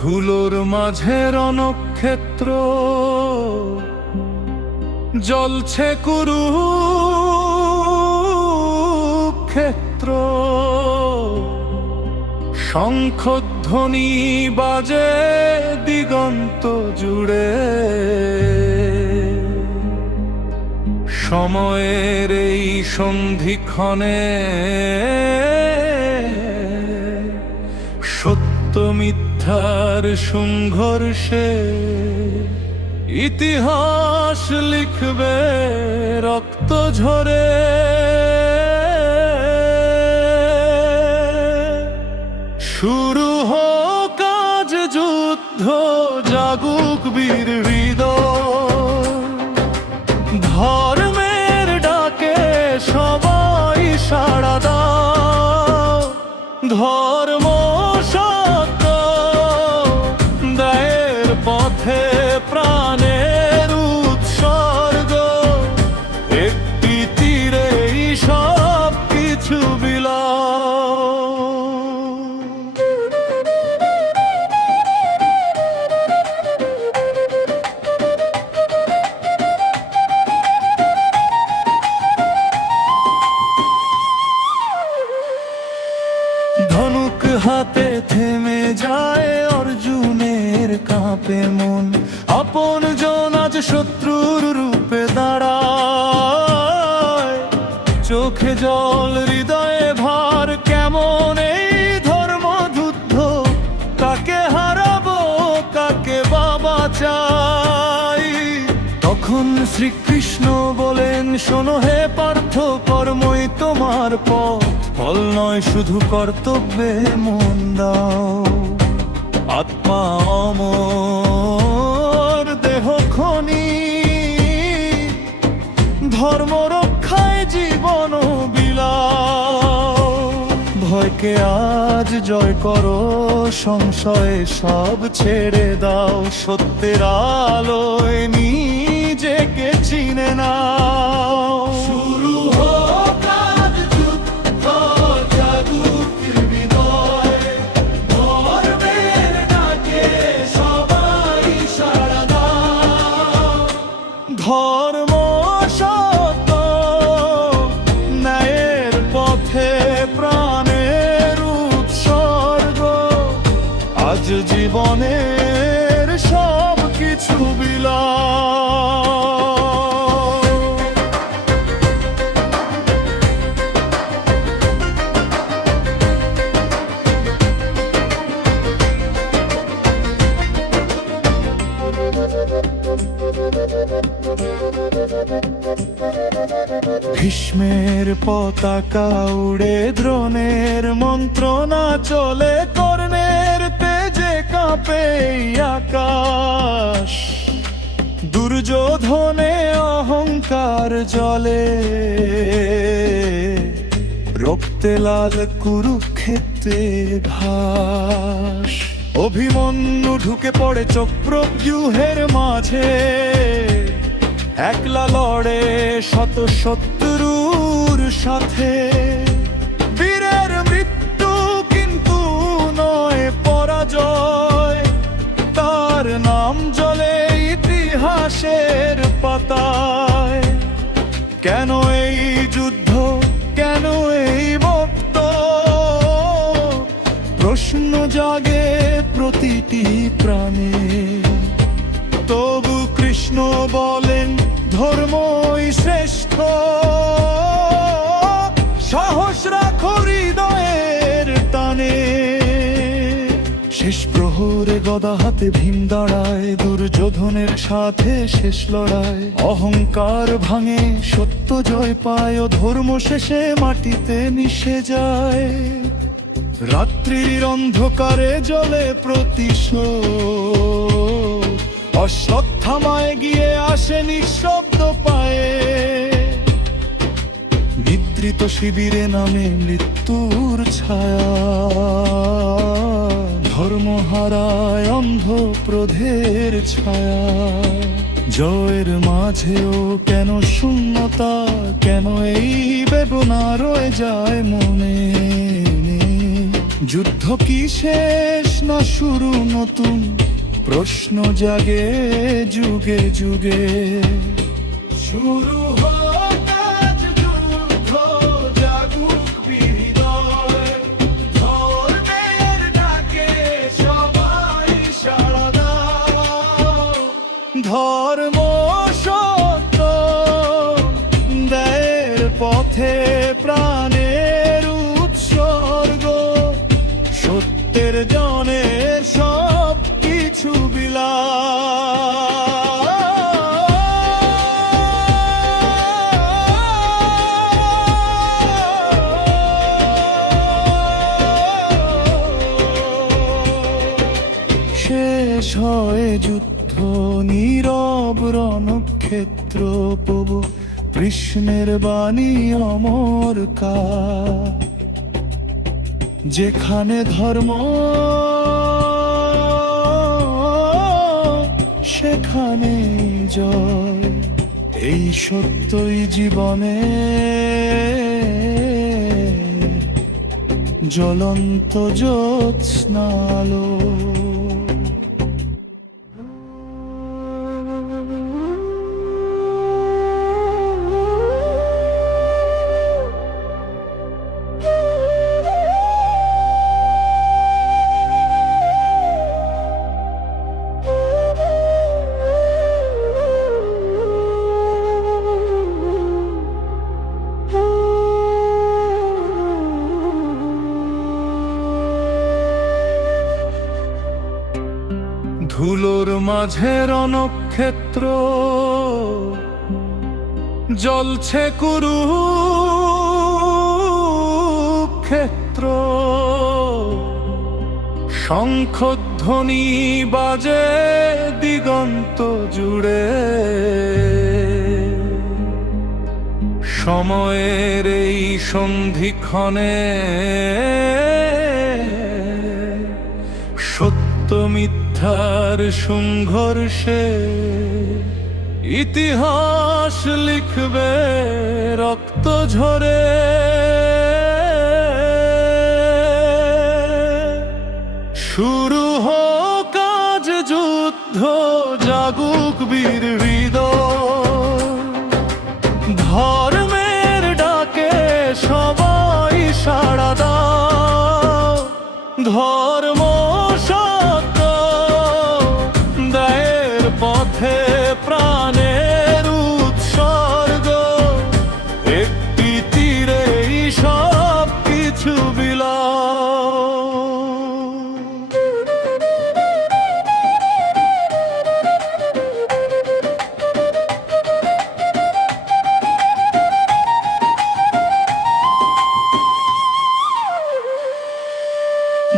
ধুলোর মাঝে রণক্ষেত্র জ্বলছে কুরুক্ষেত্র। শঙ্খধ্বনি বাজে দিগন্ত জুড়ে, সময়ের এই সন্ধিক্ষণে সত্য মিথ্যার সংঘর্ষে ইতিহাস লিখবে রক্ত ঝরে। শুরু হোক আজ যুদ্ধ, জাগুক বীর হৃদয়, ধর্মের ডাকে সবাই সাড়া দাও। ধর্ম সত্য দায়ের পথে প্রাণের উৎসর্গ, একটি তীরেই সব কিছু বিলাও। ধনুক হাতে থেমে যায় অর্জুনের, কাঁপে মন। আপন জন আজ শত্রুর রূপে দাঁড়ায়, চোখে জল হৃদয়ে ভার। কেমন এই ধর্মযুদ্ধ, কাকে হারাবো কাকে বাবা চাই? তখন শ্রীকৃষ্ণ বলেন, শোনো হে পার্থ, কর্মই তোমার পথ, ফল নয় শুধু কর্তব্যে মন দাও। আত্মা অমর, দেহ খনি, ধর্ম রক্ষায় জীবন বিলাও। ভয়কে আজ জয় করো, সংশয়ে সব ছেড়ে দাও। সত্যের আলোয় নিজেকে চিনে নাও। শুরু হোক আজ যুদ্ধ, জাগুক হৃদয়, ধর্মের ডাকে সবাই সাড়া দাও। ধর্ম সত্য ন্যায়ের পথে প্রাণের উৎসর্গ, আজ জীবনের সব কিছু বিলাও। ভীষ্মের পতাকা উড়ে, দ্রোণের মন্ত্রণা চলে, কর্ণের তেজে কাঁপে আকাশ। দুর্যোধনে অহংকার জ্বলে, রক্তে লাল কুরুক্ষেত্রে ঘাস। অভিমন্যু ঢুকে পড়ে চক্রব্যূহের মাঝে, একলা লড়ে শত শত্রুর সাথে। বীরের মৃত্যু কিন্তু নয় পরাজয়, তার নাম জ্বলে ইতিহাসের পাতায়। কেন এই যুদ্ধ, কেন এই ভক্ত, প্রশ্ন জাগে প্রতিটি প্রাণে। তবু কৃষ্ণ বলেন, ধর্মই শ্রেষ্ঠ, সাহস রাখো হৃদয়ের টানে। শেষ প্রহরে গদা হাতে ভীম দাঁড়ায়, দুর্যোধনের সাথে শেষ লড়াই। অহংকার ভাঙে, সত্য জয় পায়, ও ধর্ম শেষে মাটিতে মিশে যায়। রাত্রির অন্ধকারে জ্বলে প্রতিশোধ, অশ্বত্থামায় গিয়ে আসে নিঃশব্দ পায়ে। নিদ্রিত শিবিরে নামে মৃত্যুর ছায়া, ধর্ম হারায় অন্ধ ক্রোধের ছায়া। জয়ের মাঝেও কেন শূন্যতা, কেন এই বেদনা রয়ে যায় মনে। যুদ্ধ কি শেষ না শুরু নতুন, প্রশ্ন জাগে যুগে যুগে। শুরু হোক আজ যুদ্ধ, জাগুক বীর হৃদয়, ধর্মের ডাকে সবাই সাড়া দাও। ধর্ম সত্য দেয়ের পথে প্রাণের উৎসর্গ, সত্যের জনের সব কিছু বিলা। শেষ হয় যুদ্ধ, নীরব রণক্ষেত্র, প্রভু কৃষ্ণের বাণী অমর কা। যেখানে ধর্ম সেখানে জয়, এই সত্যই জীবনে জ্বলন্ত জ্যোৎস্নালো। ধুলোর মাঝে রণক্ষেত্র, জ্বলছে কুরুক্ষেত্র। শঙ্খধ্বনি বাজে দিগন্ত জুড়ে, সময়ের এই সন্ধিক্ষণে সত্য মিথ্যার সংঘর্ষে ইতিহাস লিখবে রক্ত ঝরে। শুরু হোক আজ যুদ্ধ, জাগুক বীর হৃদয়, ধর্মের ডাকে সবাই সাড়া দাও। ধর্ম সত্য দায়ের পথে প্রাণের উৎসর্গ, একটি তীরেই সব কিছু বিলা।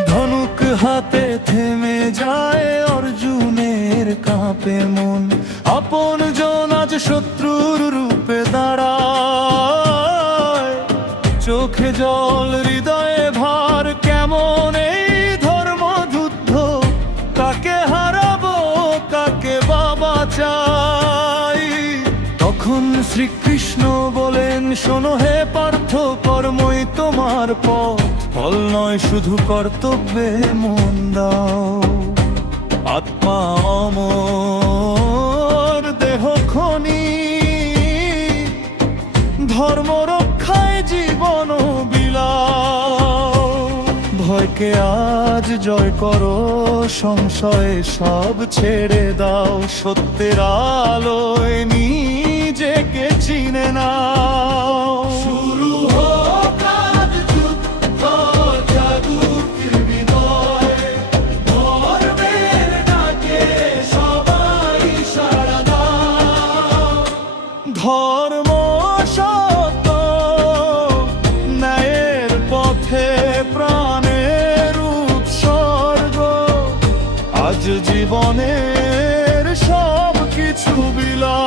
ধনুক হাতে থেমে যায় অর্জুনের, কাঁপে মন। আপন জন আজ শত্রুর রূপে দাঁড়ায়, চোখে জল হৃদয়ে ভার। কেমন এই ধর্মযুদ্ধ, কাকে হারাবো কাকে বাবা চাই। তখন শ্রীকৃষ্ণ বলেন, শোনো হে পার্থ, কর্মই তোমার পথ, ফল নয় শুধু কর্তব্যে মন দাও। আত্মা অমর, দেহ খনি, ধর্ম রক্ষায় জীবন বিলাও। ভয়কে আজ জয় করো, সংশয় সব ছেড়ে দাও। সত্যের আলোয় নিজেকে চিনে নাও। শুরু হোক আজ যুদ্ধ, জাগুক হৃদয়, ধর্মের ডাকে সবাই সাড়া দাও। ধর্ম সত্য ন্যায়ের পথে প্রাণের উৎসর্গ, আজ জীবনের সব কিছু বিলা।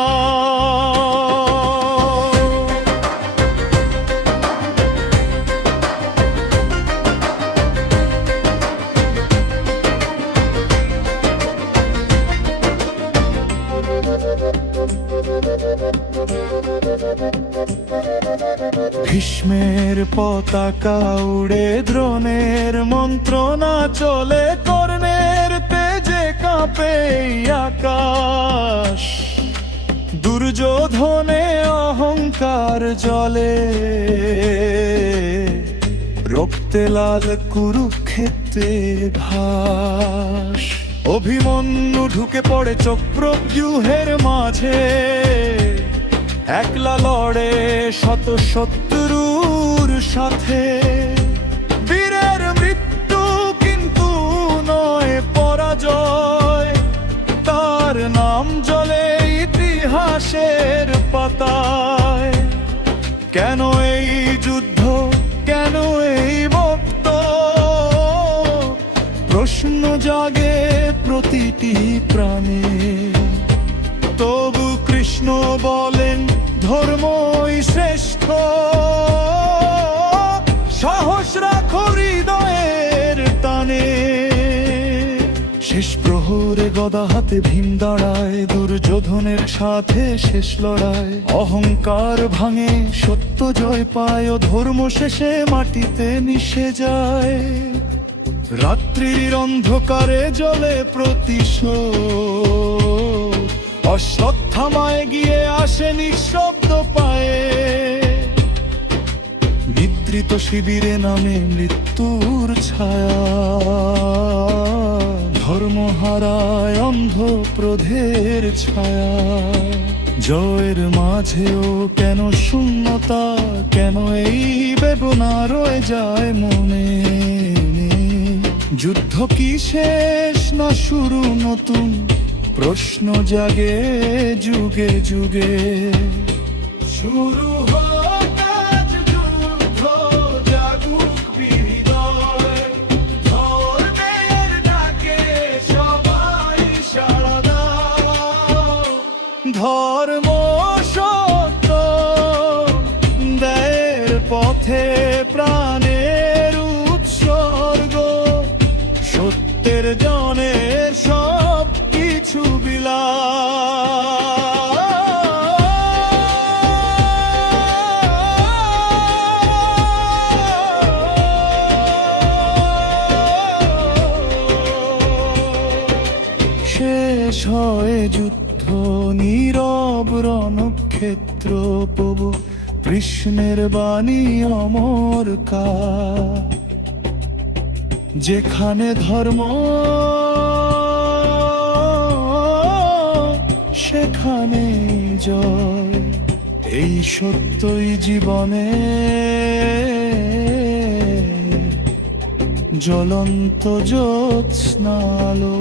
ভীষ্মের পতাকা উড়ে, দ্রোণের মন্ত্রণা চলে, কর্ণের তেজে কাঁপে এই আকাশ। দুর্যোধনে অহংকার জ্বলে, রক্তে লাল কুরুক্ষেত্রে ভাস। অভিমন্যু ঢুকে পড়ে চক্রব্যূহের মাঝে, একলা লড়ে শত শত্রুর সাথে। বীরের মৃত্যু কিন্তু নয় পরাজয়, তার নাম জ্বলে ইতিহাসের পাতায়। কেন এই যুদ্ধ, কেন এই ভক্ত, প্রশ্ন জাগে প্রতিটি প্রাণে। তবু কৃষ্ণ বলেন ধর্মই শ্রেষ্ঠ, সাহস রাখো হৃদয়ের টানে। শেষ প্রহরে গদা হাতে ভীম দাঁড়ায়, দুর্যোধনের সাথে শেষ লড়াই। অহংকার ভাঙে, সত্য জয় পায়, ও ধর্ম শেষে মাটিতে মিশে যায়। রাত্রির অন্ধকারে জ্বলে প্রতিশোধ, অশ্বত্থামায় গিয়ে আসে নিঃশব্দ পায়ে। নিদ্রিত শিবিরে নামে মৃত্যুর ছায়া, ধর্ম হারায় অন্ধ ক্রোধের ছায়া। জয়ের মাঝেও কেন শূন্যতা, কেন এই বেদনা রয়ে যায় মনে। যুদ্ধ কি শেষ না শুরু নতুন, প্রশ্ন জাগে যুগে যুগে। শুরু হোক আজ যুদ্ধ, জাগুক বীর হৃদয়। ধর্মের ডাকে সবাই সাড়া দাও। ধর্ম সত্য দেয়ের পথে প্রাণের উৎসর্গ। সত্যের জনের সব কিছু শেষ হয় যুদ্ধ, নীরব রণক্ষেত্র। প্রভু কৃষ্ণের বাণী অমর কার, যেখানে ধর্ম সেখানে জয়। এই সত্যই জীবনে জ্বলন্ত জ্যোৎস্নালো।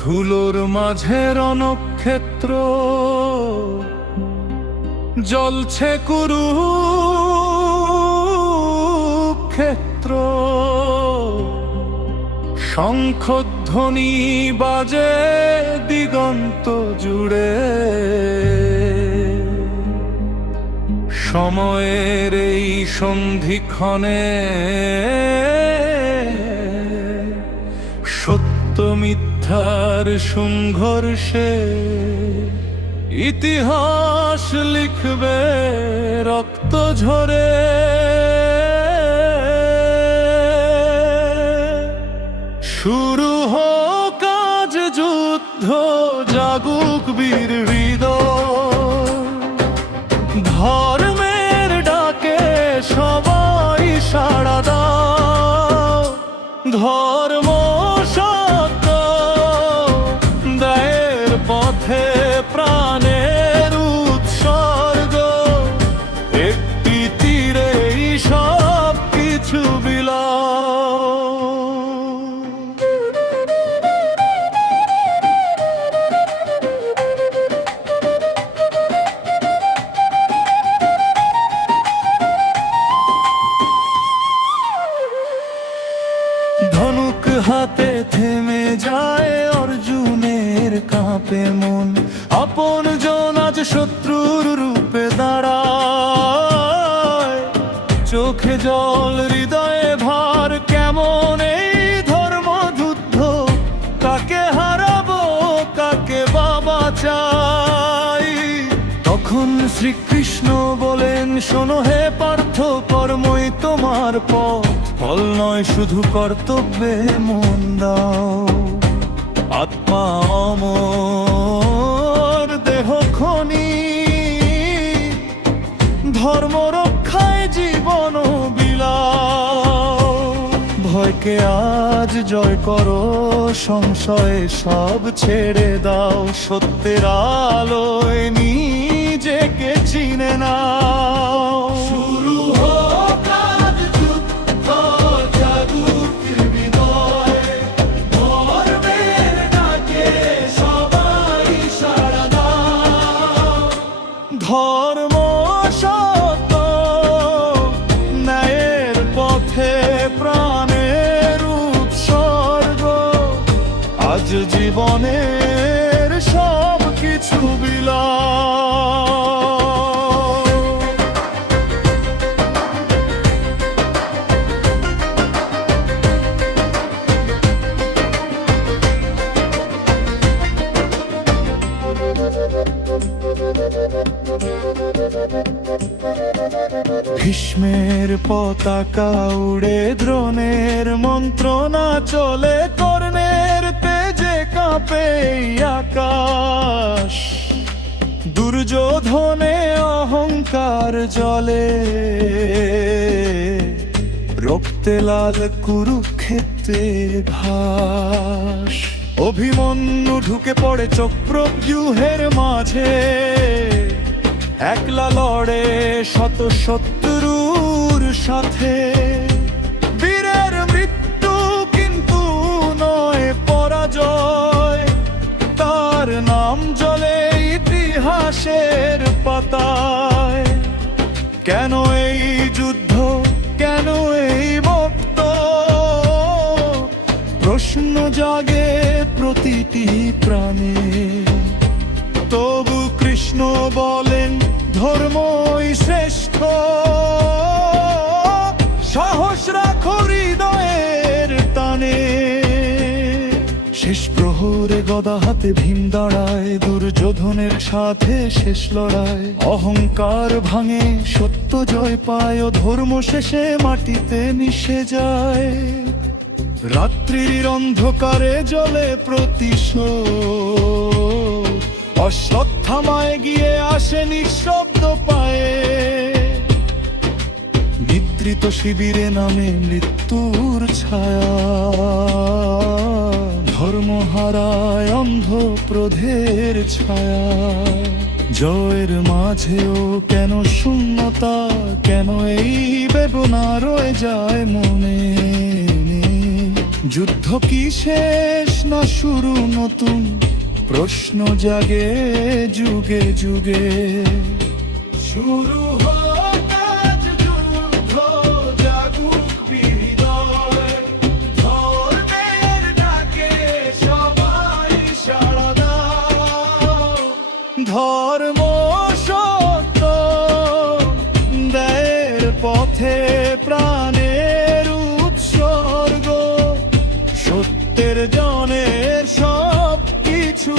ধুলোর মাঝে রণক্ষেত্র, জ্বলছে কুরুক্ষেত্র। শঙ্খধ্বনি বাজে দিগন্ত জুড়ে, সময়ের এই সন্ধিক্ষণে সত্য মিথ্যার সংঘর্ষে ইতিহাস লিখবে রক্ত ঝরে। শুরু হোক আজ যুদ্ধ, জাগুক বীর হৃদয়। ধর্মের ডাকে সবাই সাড়া দাও। ধর্ম সত্য দায়ের পথে প্রাণের উৎসর্গ। একটি তীরেই সব কিছু বিলাও। থেমে যায় অর্জুনের কাঁপে মন। আপন জন আজ শত্রুর রূপে দাঁড়ায়, চোখে জল হৃদয়ে ভার, কেমন এই ধর্মযুদ্ধ, কাকে হারাবো কাকে বাবা চাই। তখন শ্রীকৃষ্ণ বলেন, শোনো হে পার্থ, কর্মই তোমার পথ, ফল নয় শুধু কর্তব্যে মন দাও। আত্মা অমর, দেহ খনি, ধর্ম রক্ষায় জীবন বিলাও। ভয়কে আজ জয় করো, সংশয় সব ছেড়ে দাও, সত্যের আলোয় নিজেকে চিনে নাও। শুরু হোক আজ যুদ্ধ, জাগুক হৃদয়, ধর্মের ডাকে সবাই সাড়া দাও। ধর্ম সত্য, ন্যায়ের পথে প্রাণের উৎসর্গ, আজ জীবনের সব কিছু বিলাও। ভীষ্মের পতাকা উড়ে, দ্রোণের মন্ত্রণা চলে, কর্ণের তেজে কাঁপে আকাশ, দুর্যোধনে অহংকার জ্বলে, রক্তে লাল কুরুক্ষেত্রের ঘাস। অভিমন্যু ঢুকে পড়ে চক্রব্যূহের মাঝে, একলা লড়ে শত শত্রুর সাথে। বীরের মৃত্যু কিন্তু নয় পরাজয়, তার নাম জ্বলে ইতিহাসের পাতায়। কেন এই যুদ্ধ, কেন এই ভক্ত, প্রশ্ন জাগে প্রতিটি প্রাণে। তবু কৃষ্ণ বলেন, ধর্মই শ্রেষ্ঠ, সাহস রাখো হৃদয়ের টানে। শেষ প্রহরে গদা হাতে ভীম দাঁড়ায়, দুর্যোধনের সাথে শেষ লড়াই। অহংকার ভাঙে, সত্য জয় পায়, ও ধর্ম শেষে মাটিতে মিশে যায়। রাত্রির অন্ধকারে জ্বলে প্রতিশোধ, অশ্বত্থামায় গিয়ে আসে নিঃশব্দ পায়ে। নিদ্রিত শিবিরে নামে মৃত্যুর ছায়া, ধর্ম হারায় অন্ধ ক্রোধের ছায়া। জয়ের মাঝেও কেন শূন্যতা, কেন এই বেদনা রয়ে যায় মনে। যুদ্ধ কি শেষ না শুরু নতুন, প্রশ্ন জাগে যুগে যুগে। শুরু হোক আজ যুদ্ধ, জাগুক হৃদয়, ধর্মের ডাকে সবাই সাড়া দাও। ধর্ম সত্য, ন্যায়ের পথে প্রাণের উৎসর্গ, সত্যের জনের সব কিছু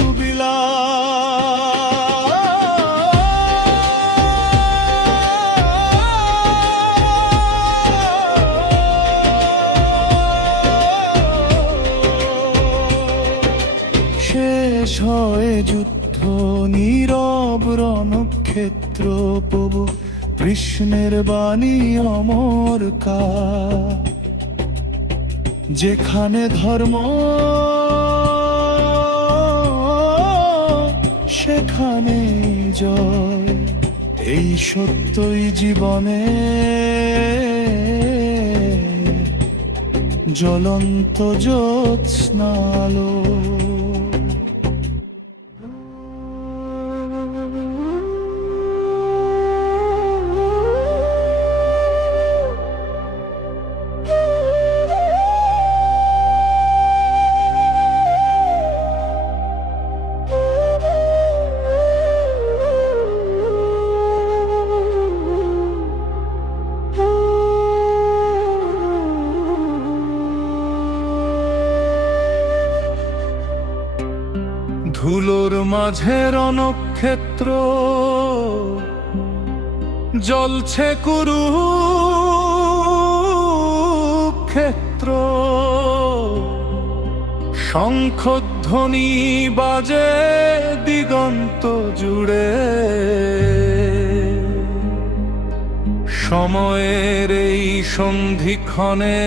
শেষ হয় যুদ্ধ, নীরব রণক্ষেত্র, প্রভু কৃষ্ণের বাণী অমর কা। যেখানে ধর্ম সেখানে জয়, এই সত্যই জীবনে জ্বলন্ত জ্যোৎস্নালো। ধুলোর মাঝে রণক্ষেত্র জ্বলছে কুরুক্ষেত্র, শঙ্খধ্বনি বাজে দিগন্ত জুড়ে। সময়ের এই সন্ধিক্ষণে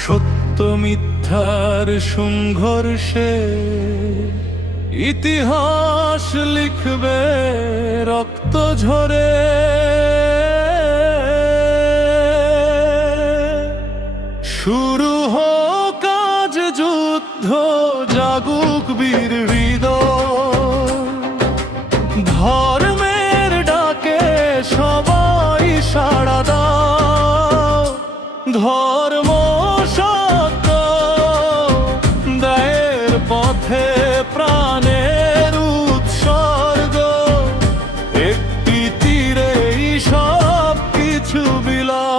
সত্য মিথ্যার সংঘর্ষে ইতিহাস লিখবে রক্ত ঝরে। শুরু হোক আজ যুদ্ধ, জাগুক বীর হৃদয়, ধর্মের ডাকে সবাই সাড়া দাও। ধর্ম সত্য দায়ের পথে প্রাণের উৎসর্গ, একটি তীরেই সব কিছু বিলাও।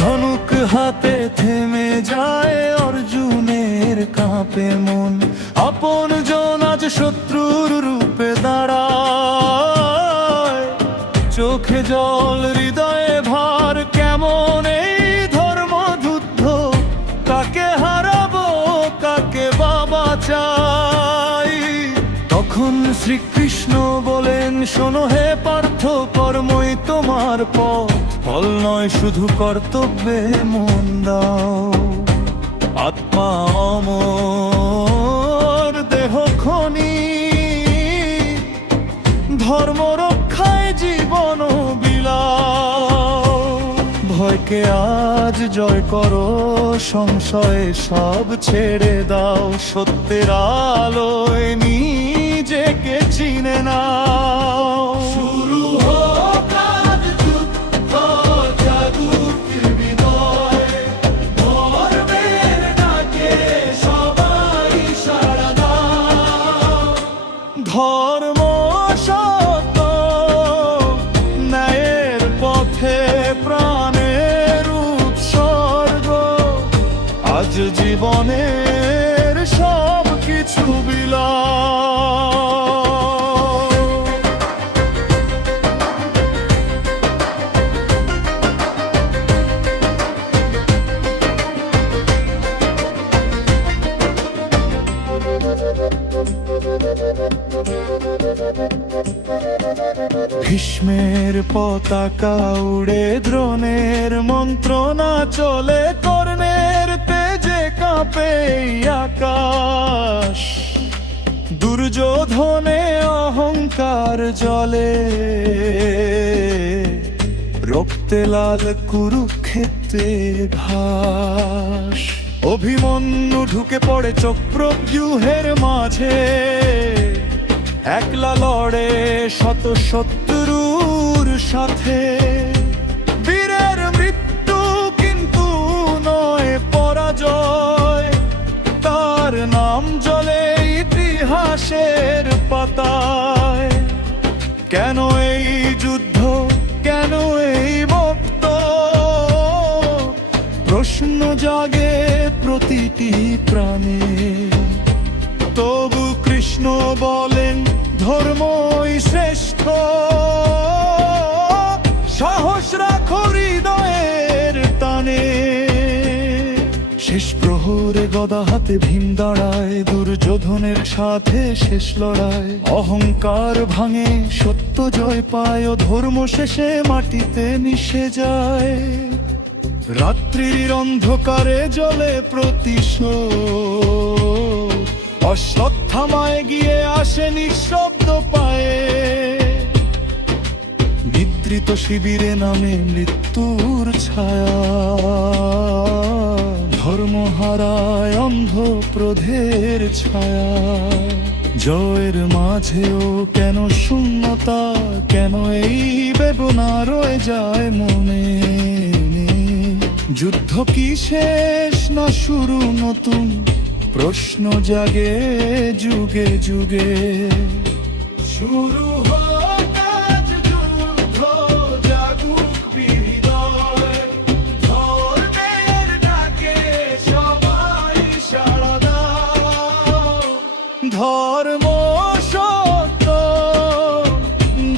ধনুক হাতে থেমে যায় অর্জুনের কাঁপে মন, আপন জন আজ শত্রুর রূপে দাঁড়ায়। চোখে জল হৃদয়ে ভার, কেমন এই ধর্মযুদ্ধ, কাকে হারাবো কাকে বাবা চাই। তখন শ্রীকৃষ্ণ বলেন, শোনো হে পার্থ, কর্মই তোমার পথ, ফল নয় শুধু কর্তব্যে মন দাও। আত্মা অমর, দেহ খনি, ধর্ম রক্ষায় জীবন বিলাও। ভয়কে আজ জয় করো, সংশয় সব ছেড়ে দাও। সত্যের আলোয় নিজেকে চিনে নাও। শুরু হোক আজ যুদ্ধ, জাগুক হৃদয়, ধর্মের ডাকে সবাই সাড়া দাও। ধর্ম সত্য ন্যায়ের পথে প্রাণের উৎসর্গ, আজ জীবনের সব কিছু বিলাও। ভীষ্মের পতাকা উড়ে, দ্রোণের মন্ত্রণা চলে, কর্ণের তেজে কাঁপে আকাশ। দুর্যোধনে অহংকার জ্বলে, রক্তে লাল কুরুক্ষেত্রের ঘাস। অভিমন্যু ঢুকে পড়ে চক্রব্যূহের মাঝে, একলা লড়ে শত শত্রুর সাথে। বীরের মৃত্যু কিন্তু নয় পরাজয়, তার নাম জ্বলে ইতিহাসের পাতায়। কেন এই যুদ্ধ, কেন এই ভক্ত, প্রশ্ন জাগে প্রতিটি প্রাণে। তবু কৃষ্ণ বলেন, ধর্মই শ্রেষ্ঠ, সাহস রাখো হৃদয়ের টানে। শেষ প্রহরে গদা হাতে ভীম দাঁড়ায়, দুর্যোধনের সাথে শেষ লড়াই। অহংকার ভাঙে, সত্য জয় পায়, ও ধর্ম শেষে মাটিতে মিশে যায়। রাত্রির অন্ধকারে জ্বলে প্রতিশোধ, অশ্বত্থামায় গিয়ে আসে নিঃশব্দ পায়ে। নিদ্রিত শিবিরে নামে মৃত্যুর ছায়া, ধর্ম হারায় অন্ধ ক্রোধের ছায়া। জয়ের মাঝেও কেন শূন্যতা, কেন এই বেদনা রয়ে যায় মনে। যুদ্ধ কি শেষ না শুরু নতুন প্রশ্ন জাগে যুগে যুগে। শুরু হোক আজ যুদ্ধ, জাগুক হৃদয়, ধর্মের ডাকে সবাই সাড়া দাও। ধর্ম সত্য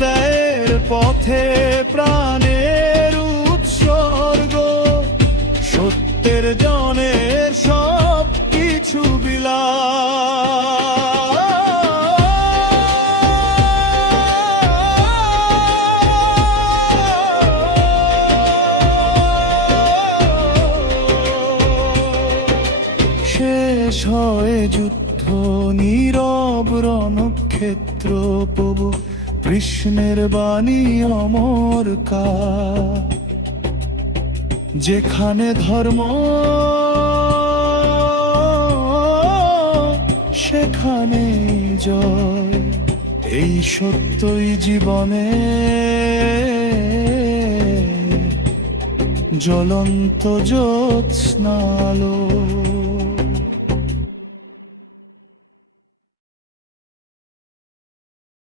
দেয়ের পথে প্রাণের উৎসর্গ, সত্যের জনের সব কিছু বিলা। শেষ হয় যুদ্ধ, নীরব রণক্ষেত্র, প্রভু কৃষ্ণের বাণী অমর কা। যেখানে ধর্ম সেখানে জয়, এই সত্যই জীবনে জ্বলন্ত জ্যোৎস্নালো।